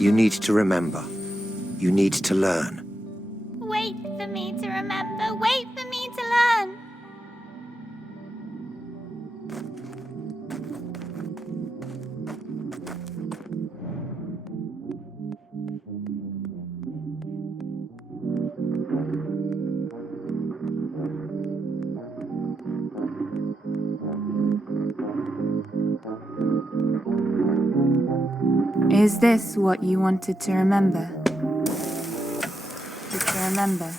You need to remember. You need to learn. Wait for me to remember. Wait for me to learn. Is this what you wanted to remember? To remember?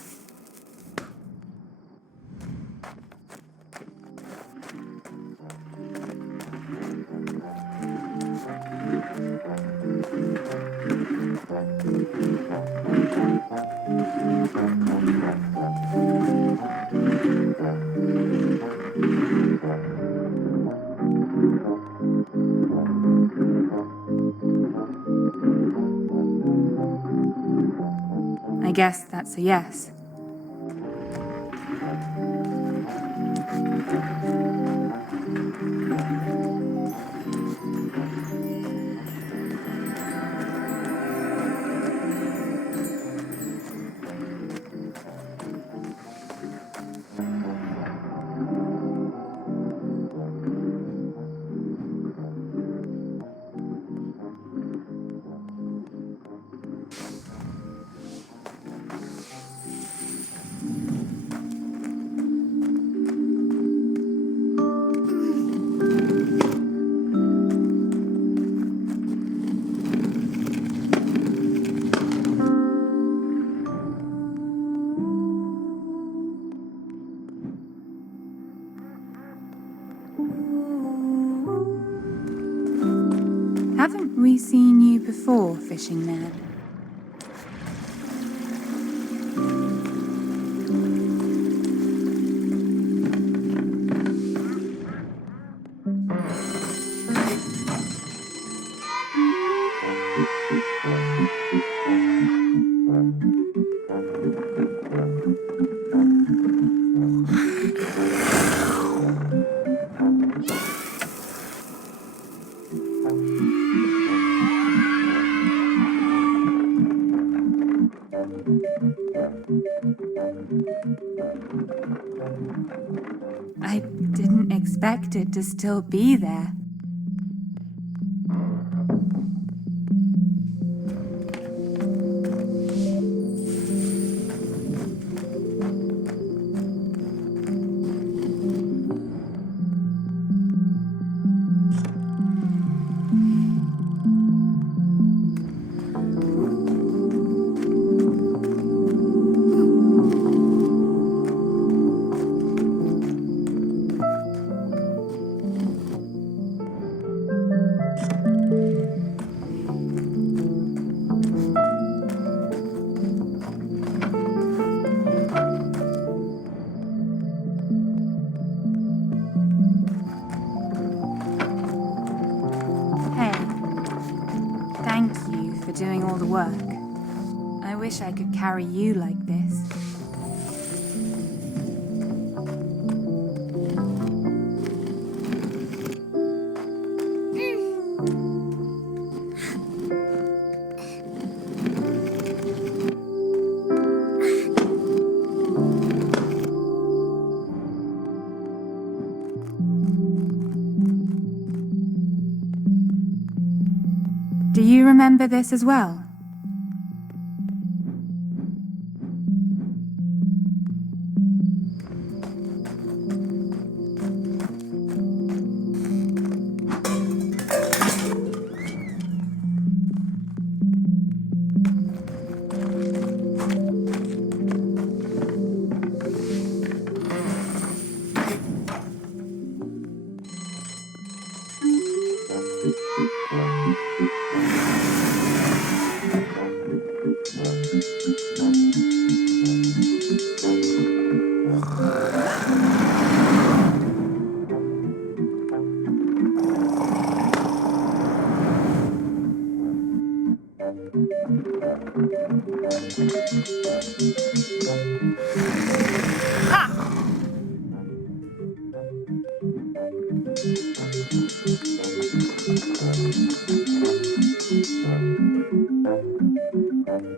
I guess that's a yes. Haven't we seen you before, fishing man? I didn't expect it to still be there. Thank you for doing all the work. I wish I could carry you like this. Do you remember this as well?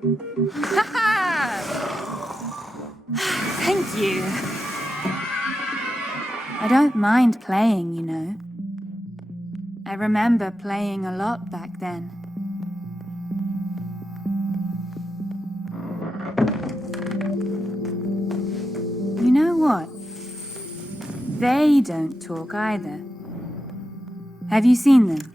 Thank you. I don't mind playing, you know. I remember playing a lot back then. You know what? They don't talk either. Have you seen them?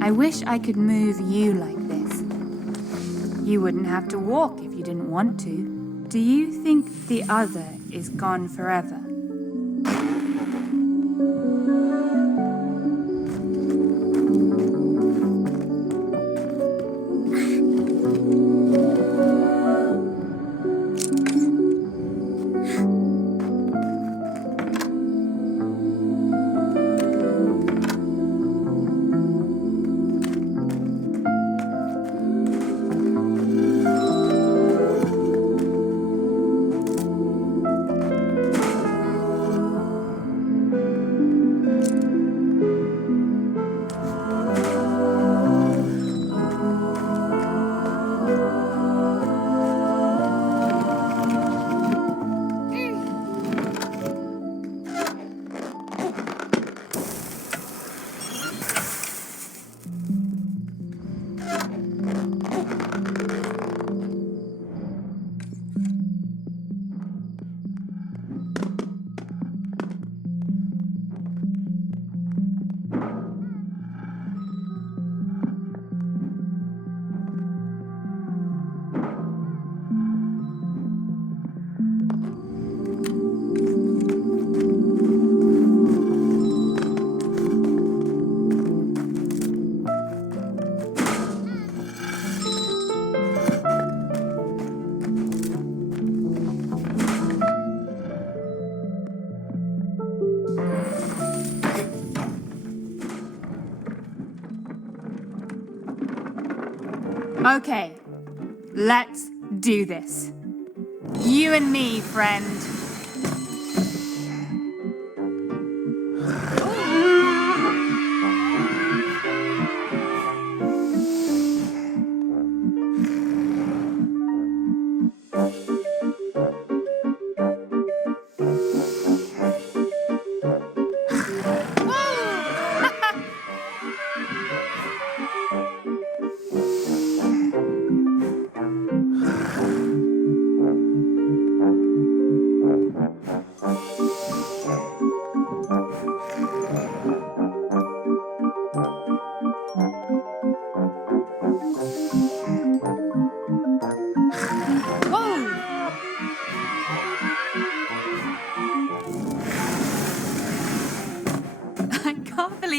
I wish I could move you like this. You wouldn't have to walk if you didn't want to. Do you think the other is gone forever? Okay, let's do this. You and me, friend.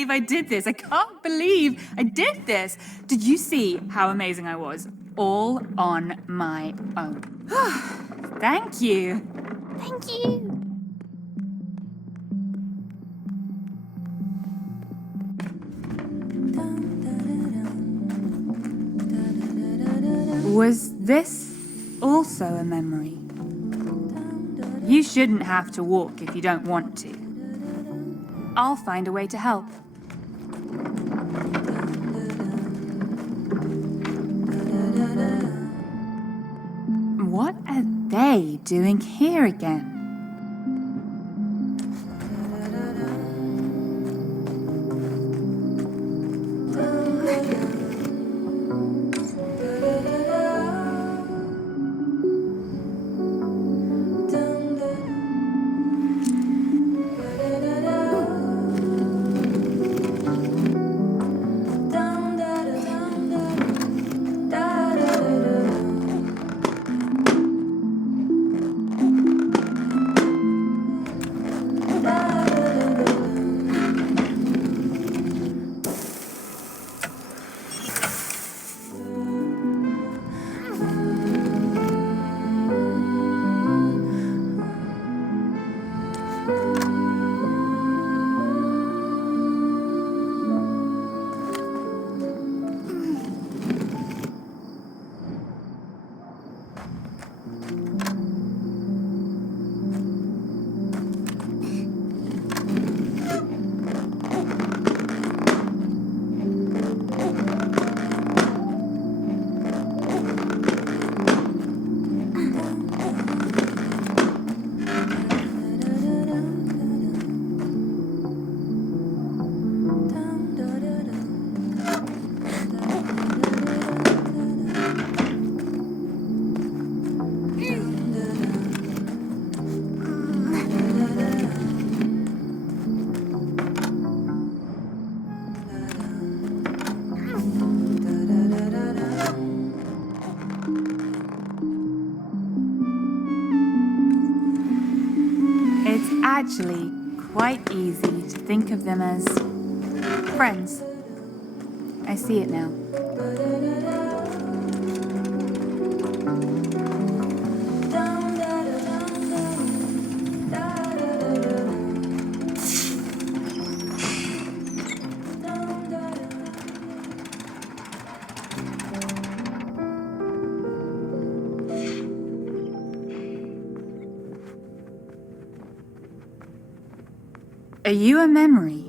I did this. I can't believe I did this. Did you see how amazing I was? All on my own. Thank you. Thank you. Was this also a memory? You shouldn't have to walk if you don't want to. I'll find a way to help. What are they doing here again? actually quite easy to think of them as friends. I see it now. Are you a memory?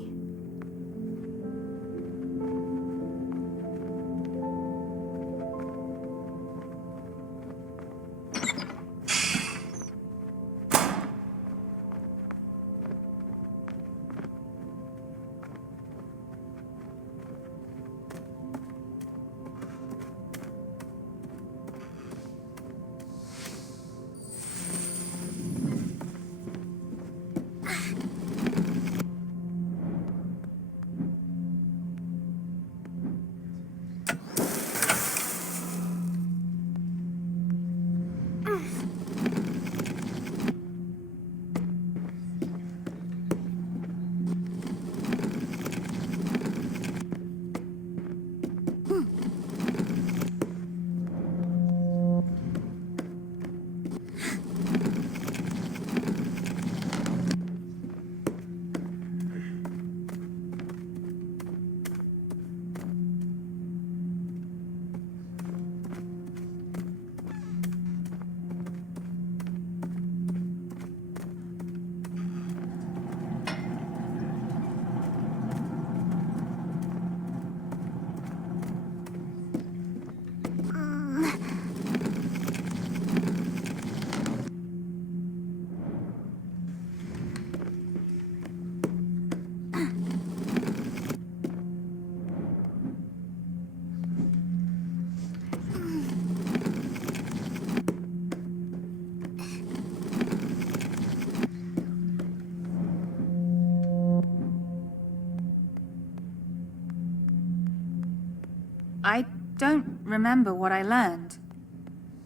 I don't remember what I learned.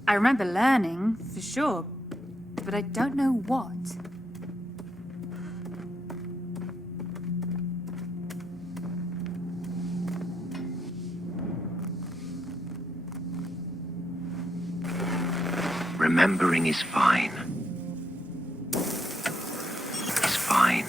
I remember learning, for sure, but I don't know what. Remembering is fine. It's fine.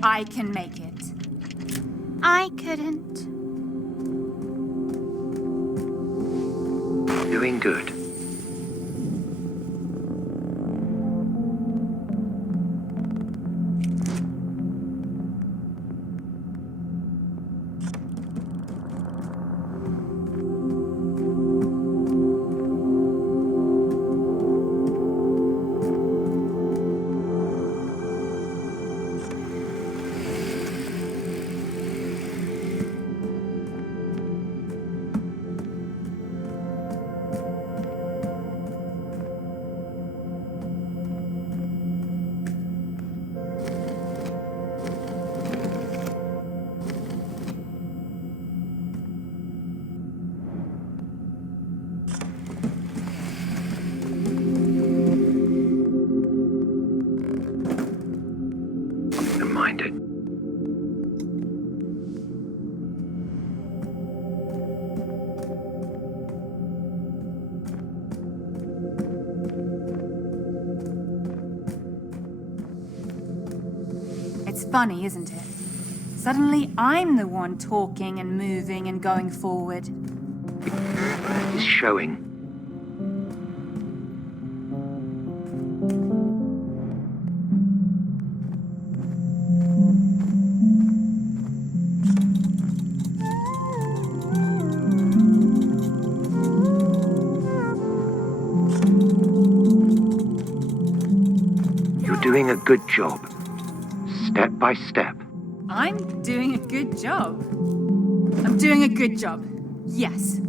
I can make it. I couldn't. Doing good. Minded. It's funny, isn't it? Suddenly I'm the one talking and moving and going forward. It's showing. You're doing a good job. Step by step. I'm doing a good job. I'm doing a good job. Yes.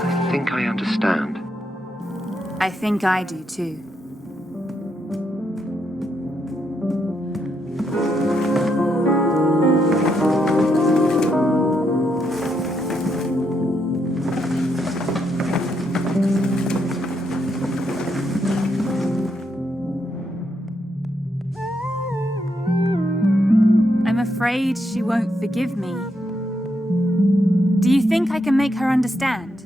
I think I understand. I think I do too. I'm afraid she won't forgive me. Do you think I can make her understand?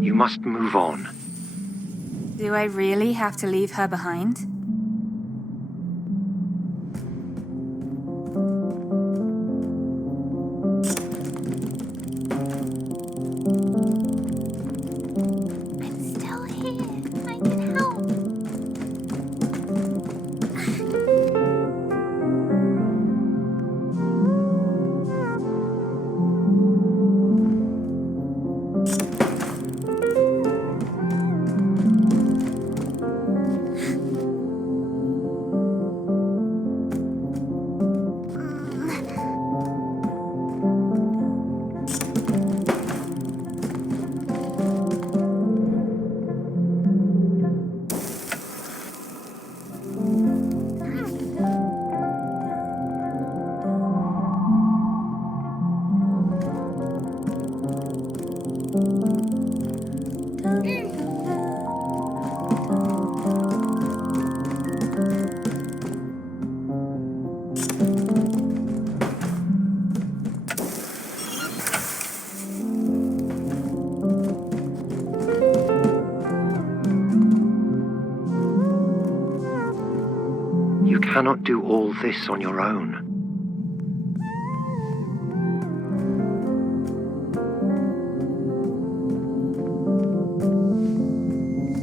You must move on. Do I really have to leave her behind? I'm still here. I can help. You cannot do all this on your own.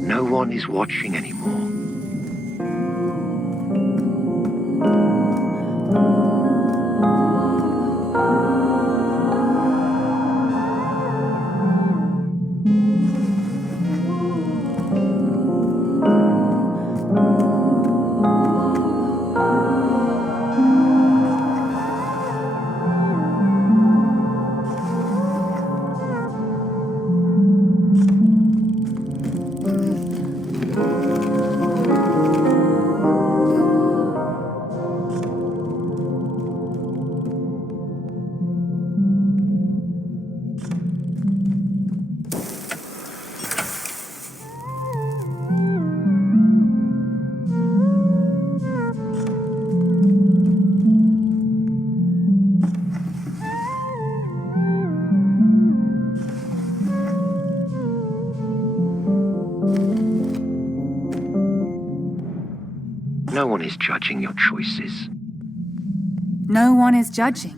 No one is watching anymore. No one is judging your choices. No one is judging.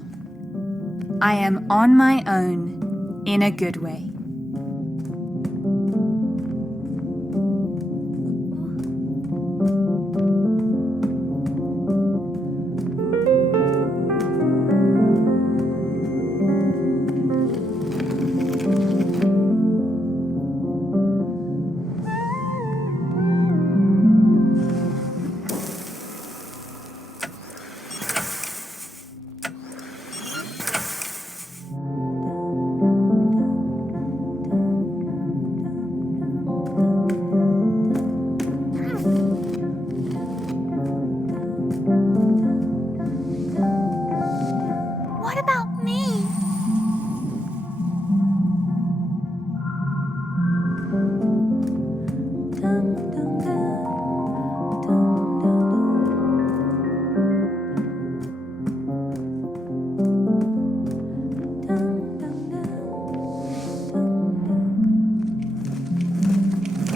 I am on my own in a good way. What about me?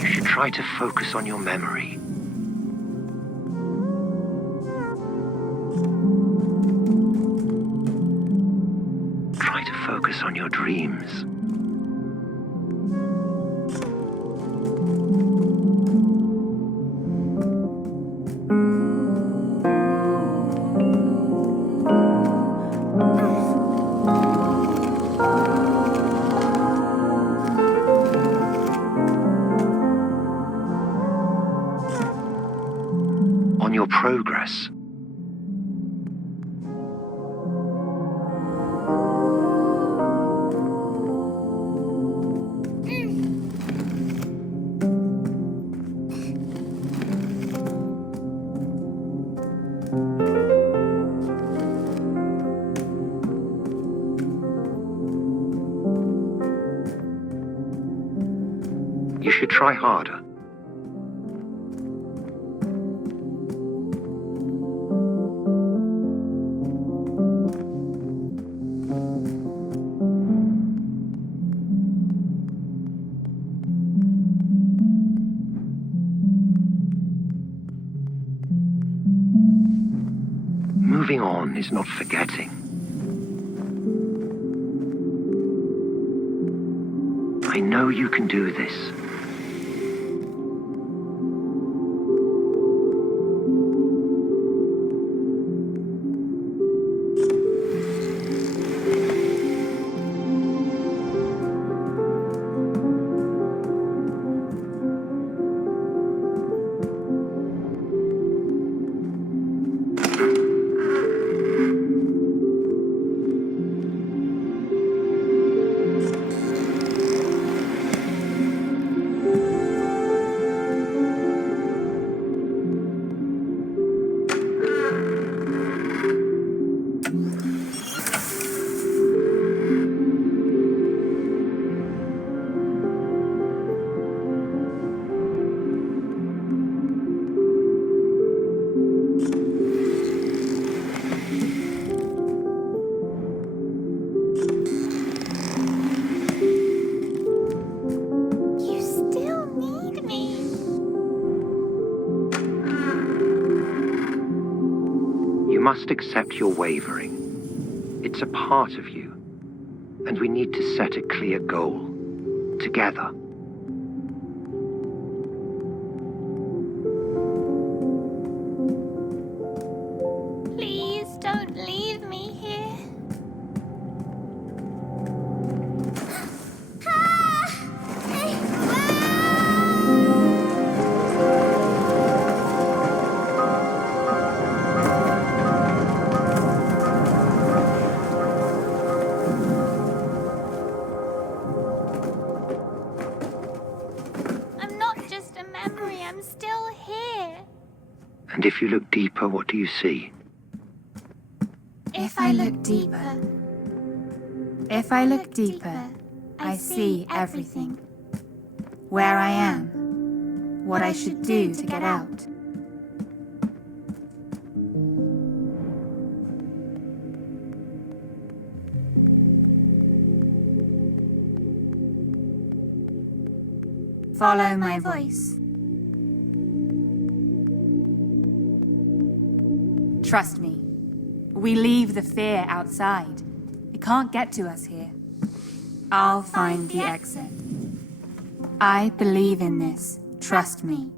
You should try to focus on your memory. Try to focus on your dreams. On your progress. You should try harder. Moving on is not forgetting. I know you can do this. You still need me. You must accept your wavering. It's a part of you, and we need to set a clear goal, together. Please don't leave me here. I'm not just a memory, I'm still here. And if you look deeper, what do you see? If I look deeper, I see everything. Where I am, what I should do to get out. Follow my voice. Trust me, we leave the fear outside You can't get to us here. I'll find the exit. I believe in this. Trust me.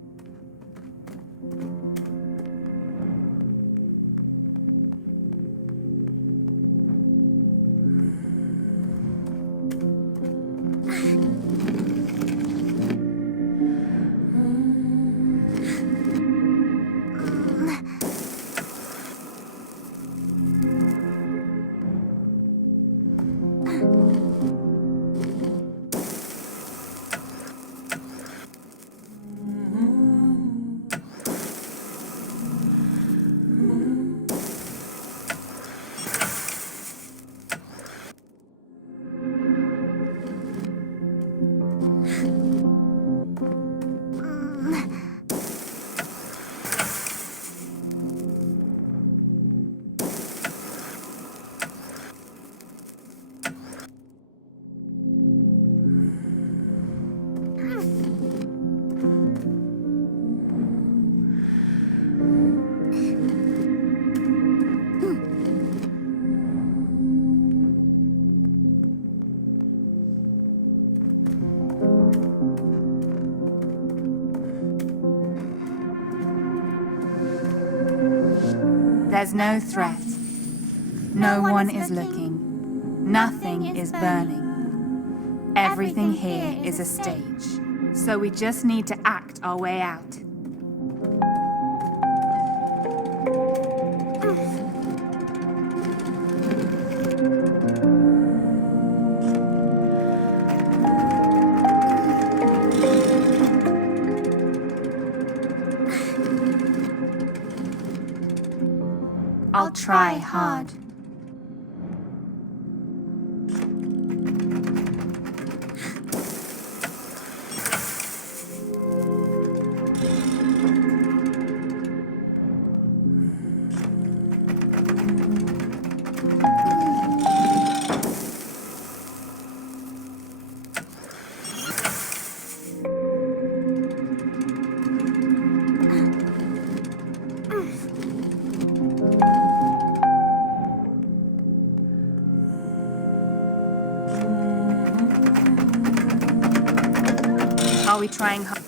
There's no threat. No one is looking. Nothing is burning. Everything here is a stage. So we just need to act our way out. I'll try hard. Are we trying hard?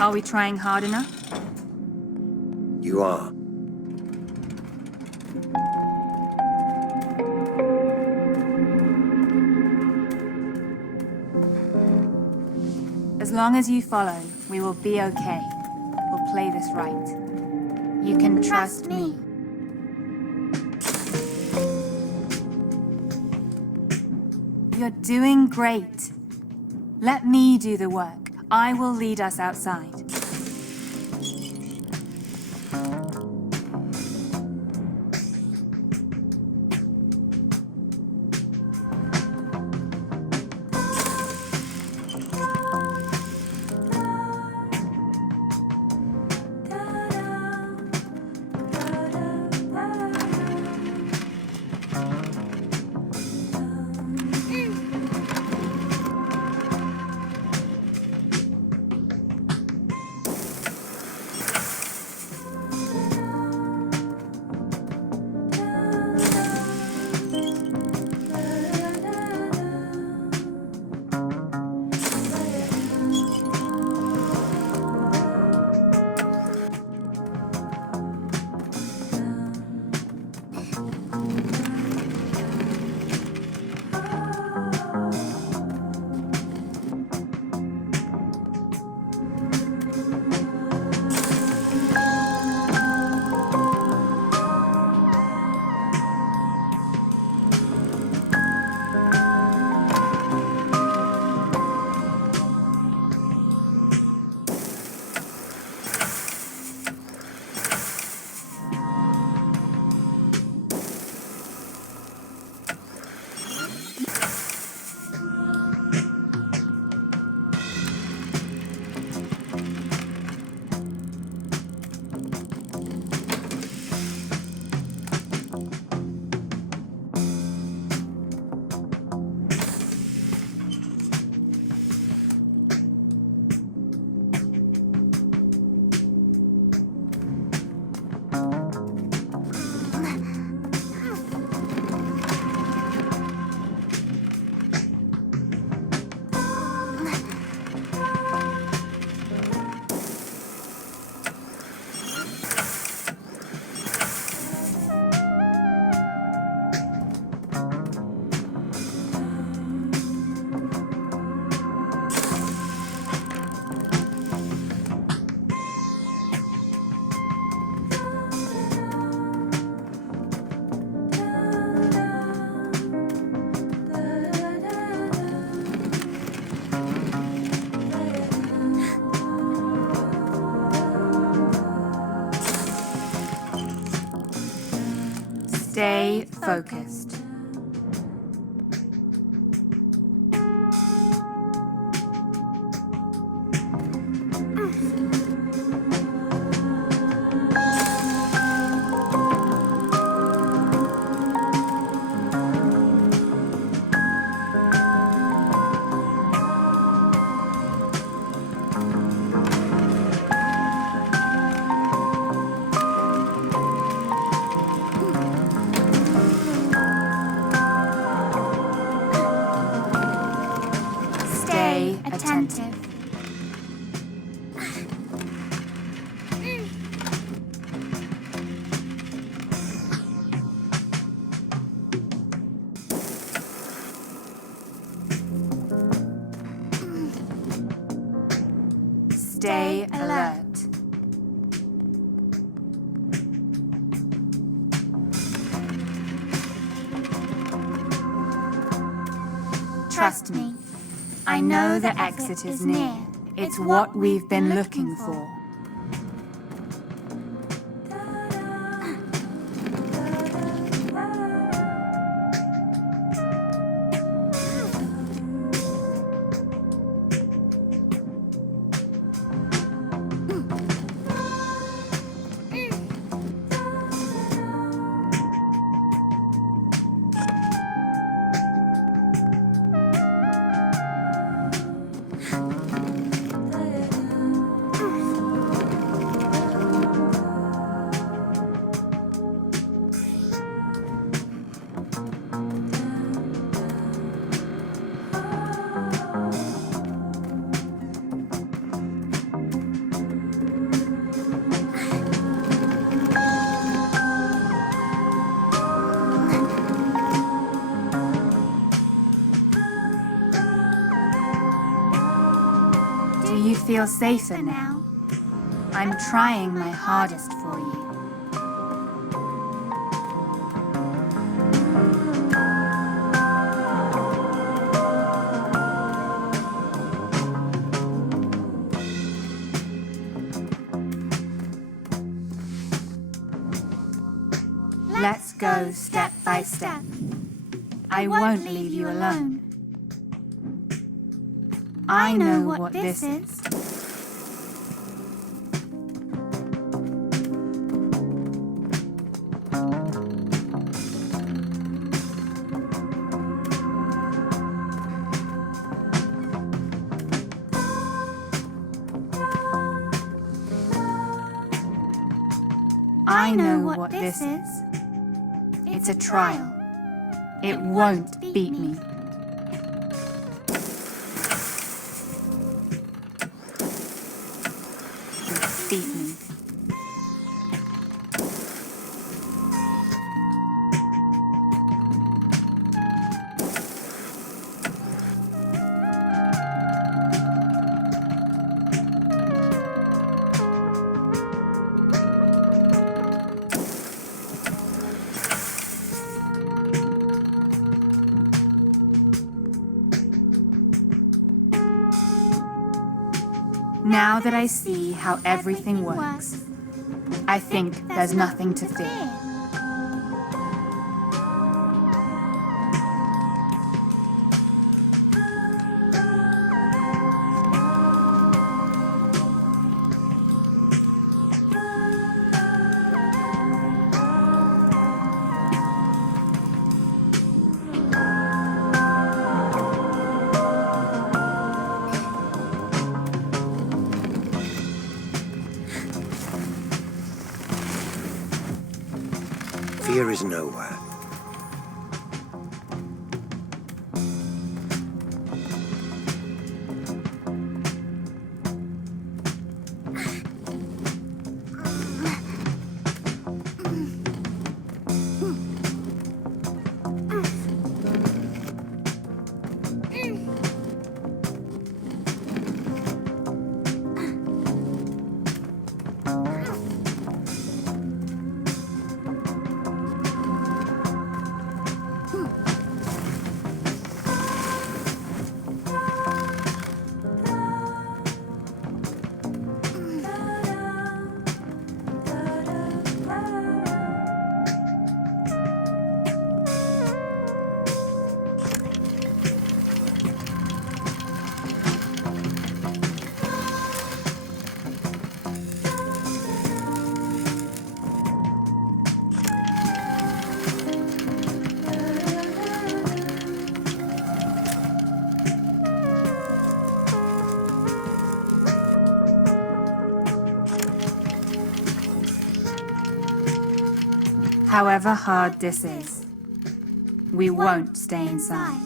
Are we trying hard enough? You are. As long as you follow, we will be okay. We'll play this right. You can trust me. You're doing great. Let me do the work. I will lead us outside. Stay focused. Stay attentive. Stay alert. Trust me. I know the exit is near. It's what we've been looking for. Do you feel safer now? I'm trying my hardest for you. Let's go step by step. I won't leave you alone. I know what this is. I know what this is. It's a trial. It won't beat me. Beat me. Now that I see how everything works, I think there's nothing to fear. Fear is nowhere. However hard this is, we won't stay inside.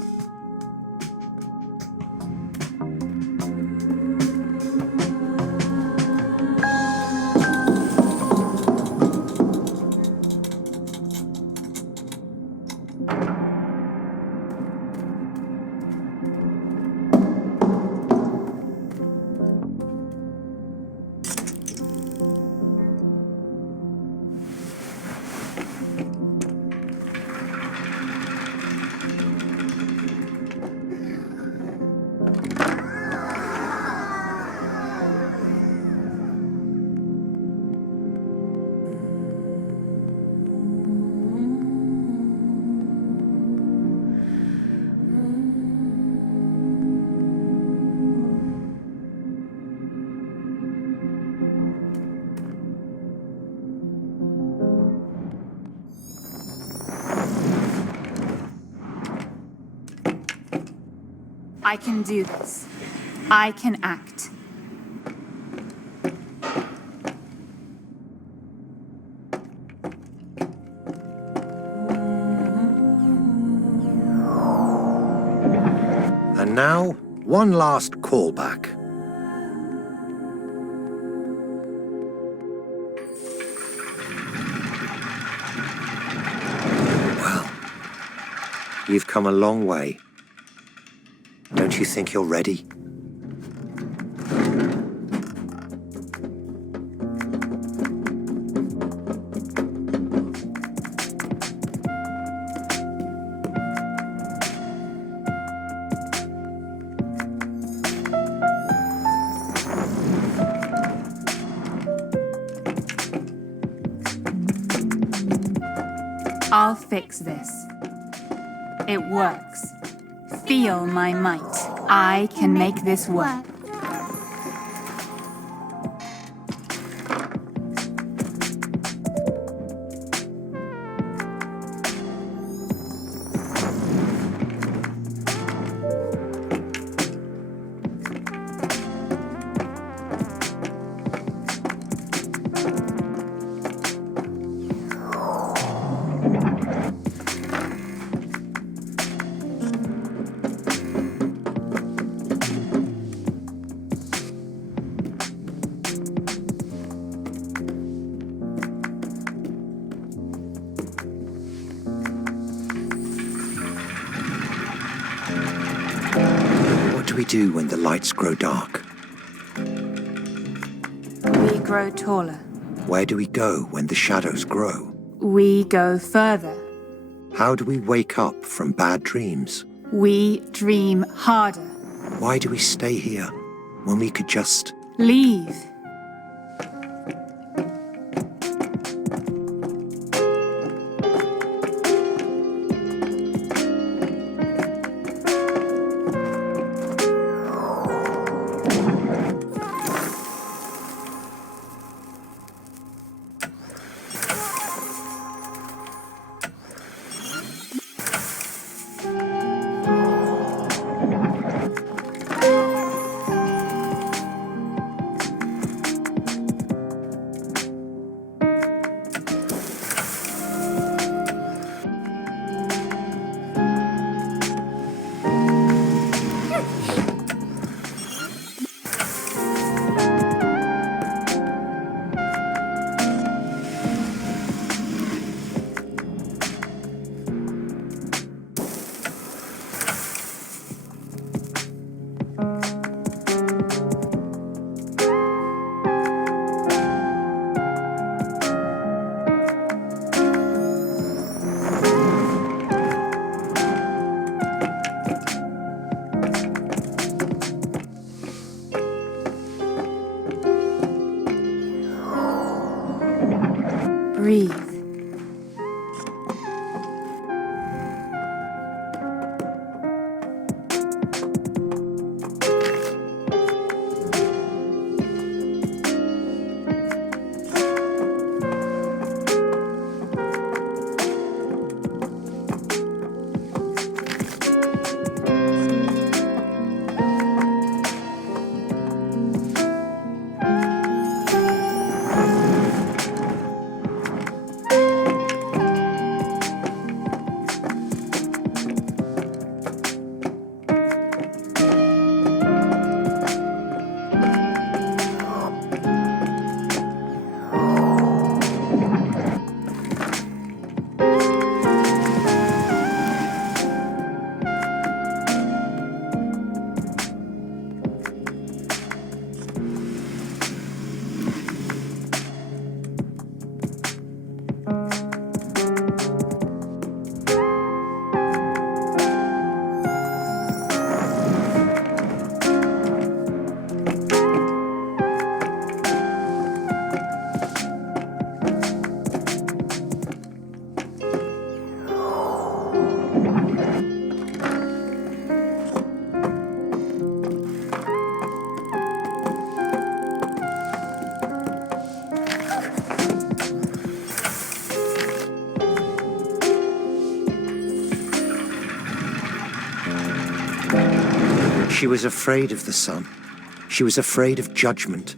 I can do this. I can act. And now, one last callback. Well, you've come a long way. Don't you think you're ready? I'll fix this. It works. Feel my might. I can make this work. What do we do when the lights grow dark? We grow taller. Where do we go when the shadows grow? We go further. How do we wake up from bad dreams? We dream harder. Why do we stay here when we could just... Leave. Breathe. She was afraid of the sun. She was afraid of judgment.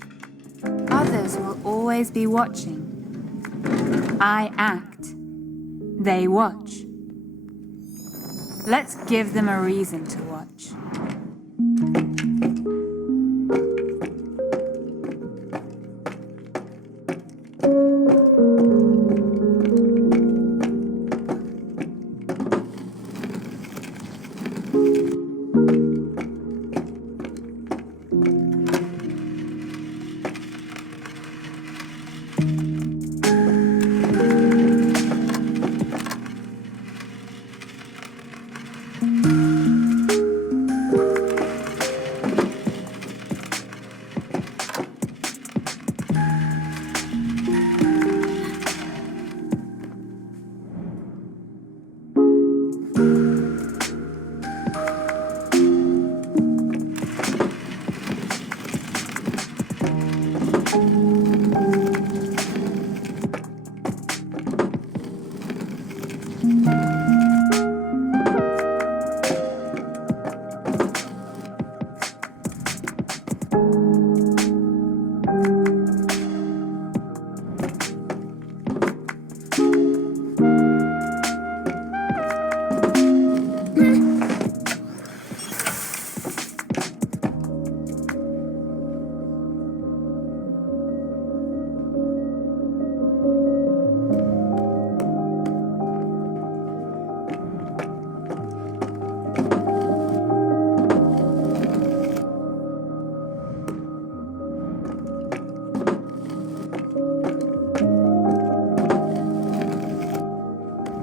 Others will always be watching. I act. They watch. Let's give them a reason to watch.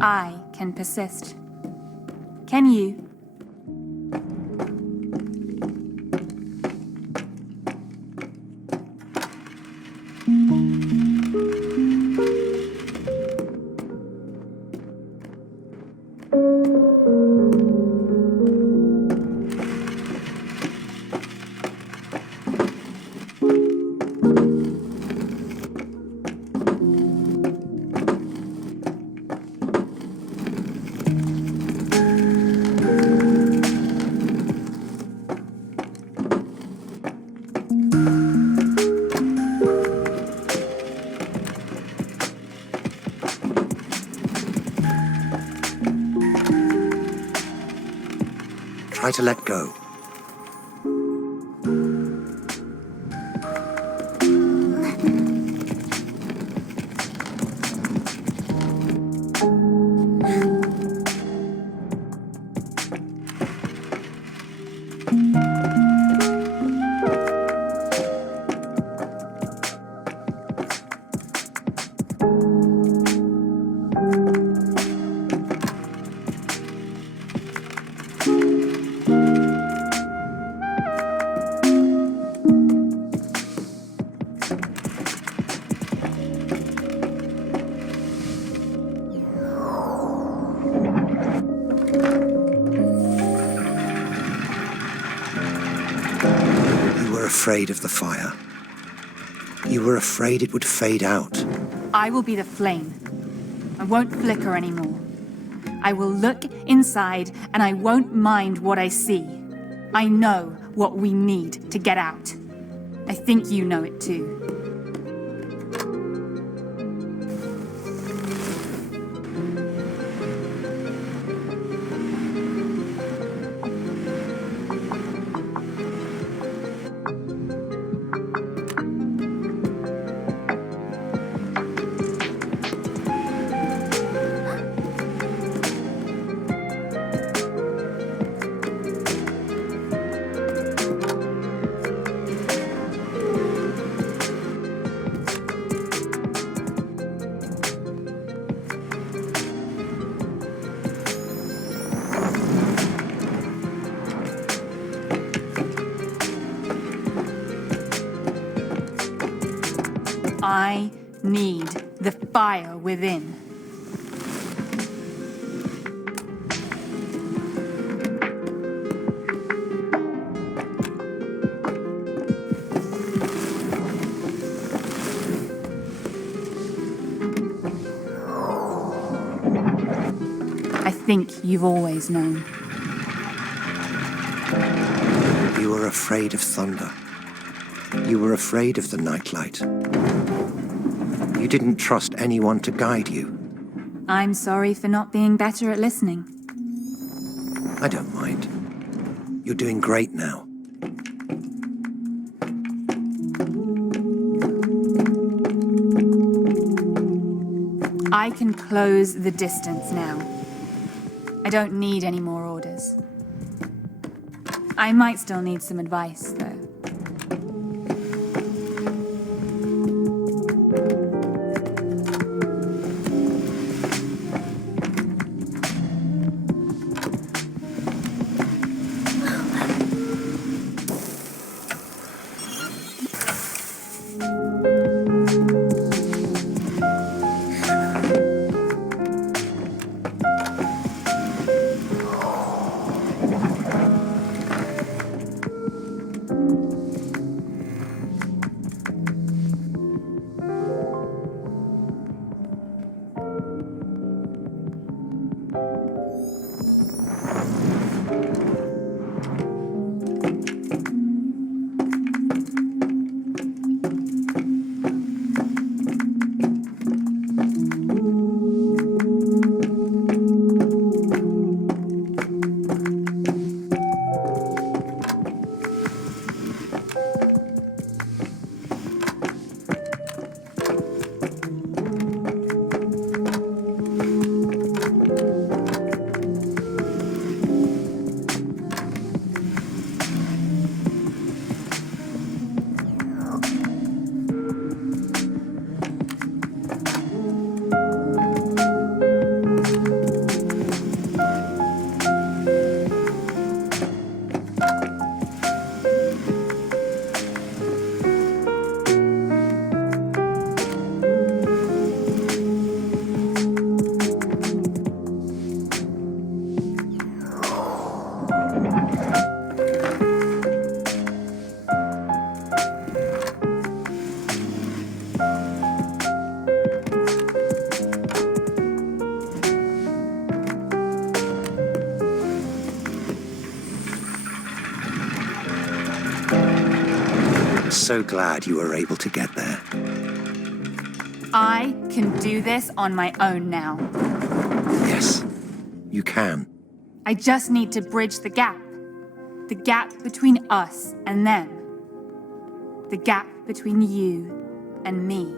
I can persist. Can you? Try to let go. Afraid of the fire. You were afraid it would fade out. I will be the flame. I won't flicker anymore. I will look inside and I won't mind what I see. I know what we need to get out. I think you know it too. I need the fire within. I think you've always known. afraid of thunder. You were afraid of the nightlight. You didn't trust anyone to guide you. I'm sorry for not being better at listening. I don't mind. You're doing great now. I can close the distance now. I don't need any more orders. I might still need some advice, though. So glad you were able to get there. I can do this on my own now. Yes, you can. I just need to bridge the gap. The gap between us and them. The gap between you and me.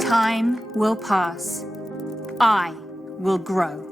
Time will pass. I will grow.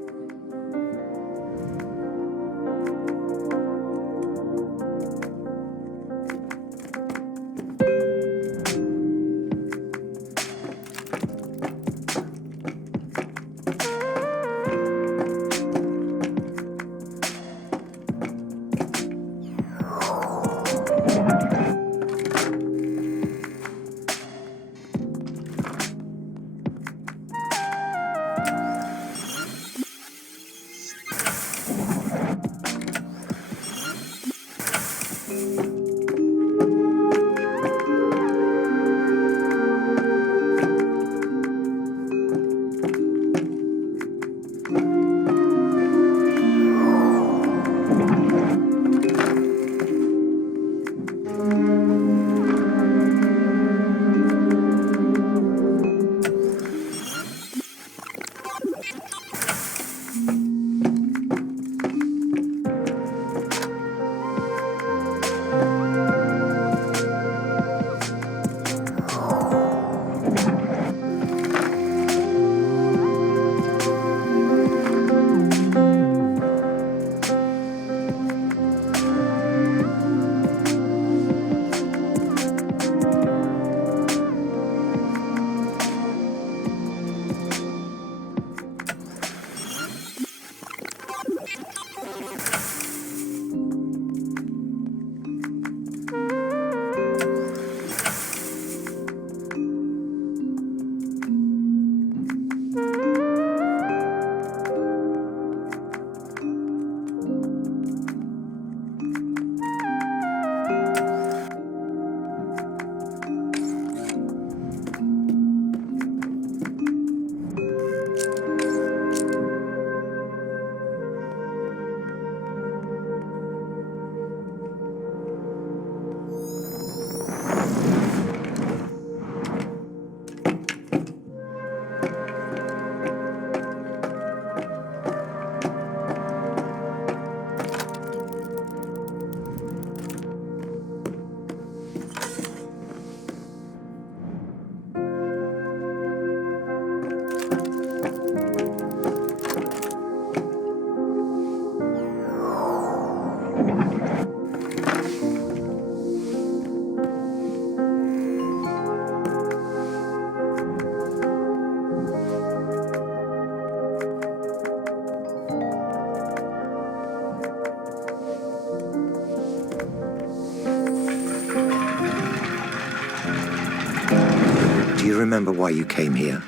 Do you remember why you came here?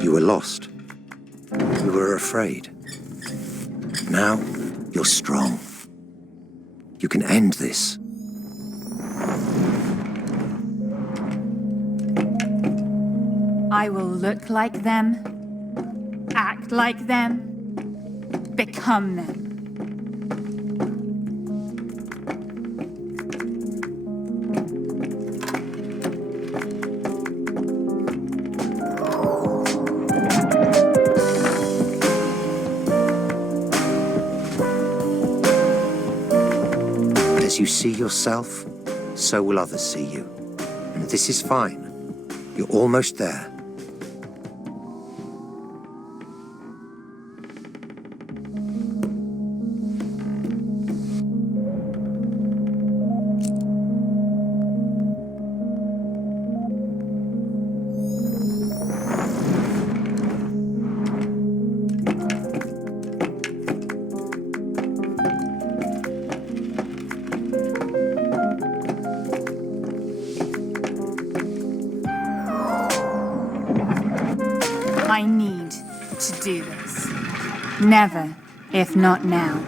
You were lost. You were afraid. Now, you're strong. You can end this. I will look like them, act like them, become them. As you see yourself, so will others see you. And this is fine. You're almost there. I need to do this. Never, if not now.